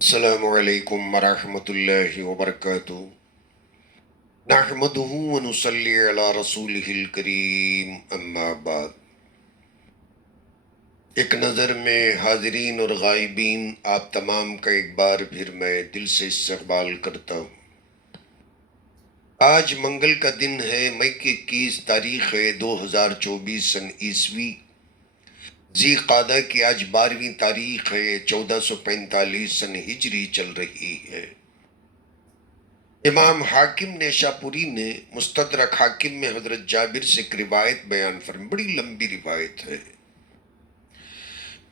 السلام علیکم ورحمۃ اللہ وبرکاتہ نحمدہ ونصلی علی رسولہ الکریم اما بعد۔ ایک نظر میں حاضرین اور غائبین آپ تمام کا ایک بار پھر میں دل سے استقبال کرتا ہوں۔ آج منگل کا دن ہے، مئی کی 21 تاریخ ہے 2024 سن عیسوی۔ ذی قعدہ کی آج 12ویں تاریخ ہے، 1445 سن ہجری چل رہی ہے۔ امام حاکم نیشاپوری نے مستدرک حاکم میں حضرت جابر سے ایک روایت بیان فرمائی، بڑی لمبی روایت ہے۔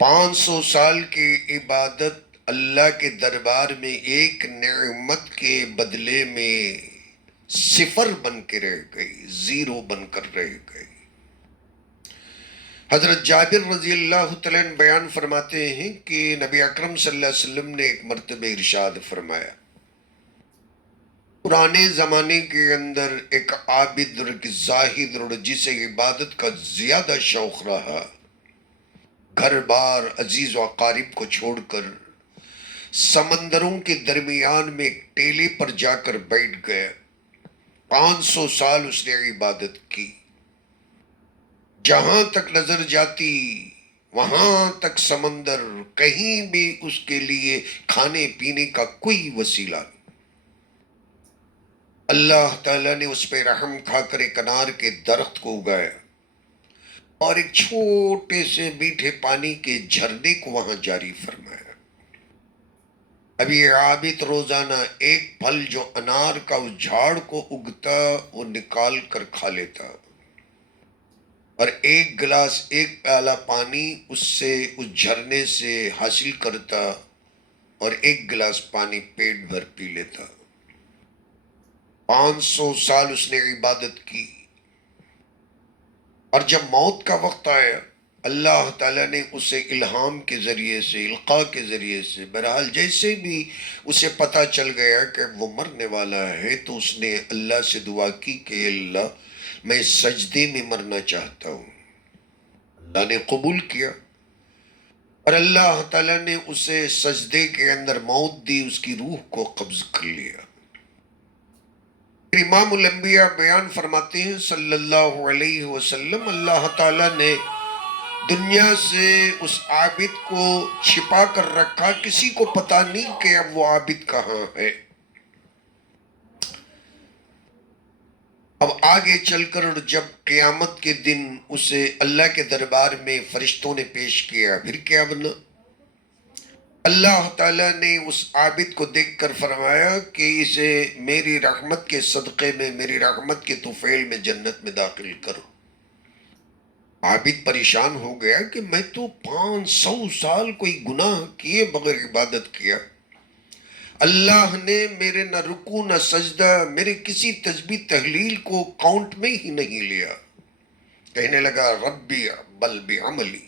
500 سال کی عبادت اللہ کے دربار میں ایک نعمت کے بدلے میں صفر بن کے رہ گئی، زیرو بن کر رہ گئی۔ حضرت جابر رضی اللہ تعالیٰ عنہ بیان فرماتے ہیں کہ نبی اکرم صلی اللہ علیہ وسلم نے ایک مرتبہ ارشاد فرمایا، پرانے زمانے کے اندر ایک عابد اور ایک زاہد اور جسے عبادت کا زیادہ شوق رہا، گھر بار عزیز و اقارب کو چھوڑ کر سمندروں کے درمیان میں ایک ٹیلے پر جا کر بیٹھ گیا۔ 500 سال اس نے عبادت کی، جہاں تک نظر جاتی وہاں تک سمندر، کہیں بھی اس کے لیے کھانے پینے کا کوئی وسیلہ نہیں۔ اللہ تعالیٰ نے اس پہ رحم کھا کر ایک انار کے درخت کو اگایا اور ایک چھوٹے سے میٹھے پانی کے جھرنے کو وہاں جاری فرمایا۔ اب یہ عابد روزانہ ایک پھل جو انار کا اس جھاڑ کو اگتا وہ نکال کر کھا لیتا، اور ایک گلاس ایک پیالہ پانی اس جھرنے سے حاصل کرتا اور ایک گلاس پانی پیٹ بھر پی لیتا۔ 500 سال اس نے عبادت کی، اور جب موت کا وقت آیا اللہ تعالیٰ نے اسے الہام کے ذریعے سے، القاء کے ذریعے سے، بہرحال جیسے بھی اسے پتہ چل گیا کہ وہ مرنے والا ہے، تو اس نے اللہ سے دعا کی کہ اللہ میں سجدے میں مرنا چاہتا ہوں۔ اللہ نے قبول کیا، اور اللہ تعالیٰ نے اسے سجدے کے اندر موت دی، اس کی روح کو قبض کر لیا۔ امام الانبیاء بیان فرماتے ہیں صلی اللہ علیہ وسلم، اللہ تعالیٰ نے دنیا سے اس عابد کو چھپا کر رکھا، کسی کو پتا نہیں کہ اب وہ عابد کہاں ہے۔ اب آگے چل کر جب قیامت کے دن اسے اللہ کے دربار میں فرشتوں نے پیش کیا، پھر کیا بنا؟ اللہ تعالیٰ نے اس عابد کو دیکھ کر فرمایا کہ اسے میری رحمت کے صدقے میں، میری رحمت کے طفیل میں جنت میں داخل کرو۔ عابد پریشان ہو گیا کہ میں تو 500 سال کوئی گناہ کیے بغیر عبادت کیا، اللہ نے میرے نہ رکوع نہ سجدہ، میرے کسی تسبیح تحلیل کو کاؤنٹ میں ہی نہیں لیا۔ کہنے لگا ربی بل بعملی،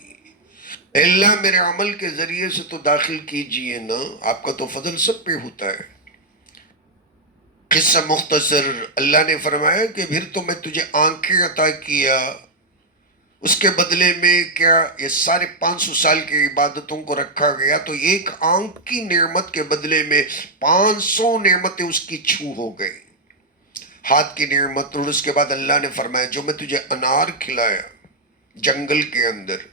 اے اللہ میرے عمل کے ذریعے سے تو داخل کیجئے نا، آپ کا تو فضل سب پہ ہوتا ہے۔ قصہ مختصر، اللہ نے فرمایا کہ پھر تو میں تجھے آنکھیں عطا کیا، اس کے بدلے میں کیا یہ سارے 500 سال کی عبادتوں کو رکھا گیا، تو ایک آنکھ کی نعمت کے بدلے میں 500 نعمتیں اس کی چھو ہو گئی، ہاتھ کی نعمت۔ اور اس کے بعد اللہ نے فرمایا جو میں تجھے انار کھلایا جنگل کے اندر،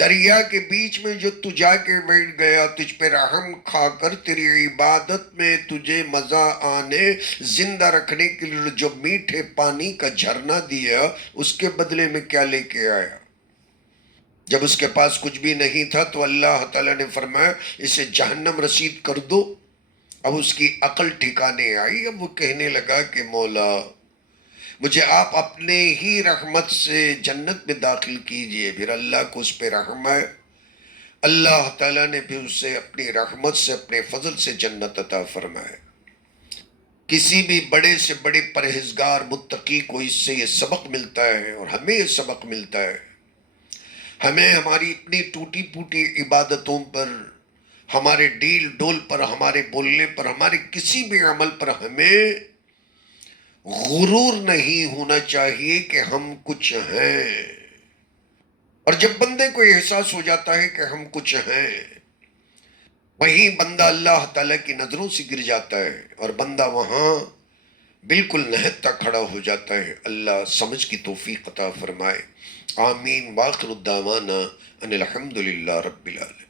دریا کے بیچ میں جو تو جا کے بیٹھ گیا، تجھ پہ رحم کھا کر تیری عبادت میں تجھے مزہ آنے، زندہ رکھنے کے لیے جو میٹھے پانی کا جھرنا دیا، اس کے بدلے میں کیا لے کے آیا؟ جب اس کے پاس کچھ بھی نہیں تھا تو اللہ تعالیٰ نے فرمایا اسے جہنم رسید کر دو۔ اب اس کی عقل ٹھکانے آئی، اب وہ کہنے لگا کہ مولا مجھے آپ اپنے ہی رحمت سے جنت میں داخل کیجئے۔ پھر اللہ کو اس پہ رحم ہے، اللہ تعالیٰ نے بھی اسے اپنی رحمت سے، اپنے فضل سے جنت عطا فرمائے۔ کسی بھی بڑے سے بڑے پرہیزگار متقی کو اس سے یہ سبق ملتا ہے، اور ہمیں یہ سبق ملتا ہے۔ ہمیں ہماری اتنی ٹوٹی پوٹی عبادتوں پر، ہمارے ڈیل ڈول پر، ہمارے بولنے پر، ہمارے کسی بھی عمل پر ہمیں غرور نہیں ہونا چاہیے کہ ہم کچھ ہیں۔ اور جب بندے کو احساس ہو جاتا ہے کہ ہم کچھ ہیں، وہیں بندہ اللہ تعالیٰ کی نظروں سے گر جاتا ہے اور بندہ وہاں بالکل نہتا کھڑا ہو جاتا ہے. اللہ سمجھ کی توفیق عطا فرمائے. آمین. واخر الدعوانا ان الحمدللہ رب العالمین.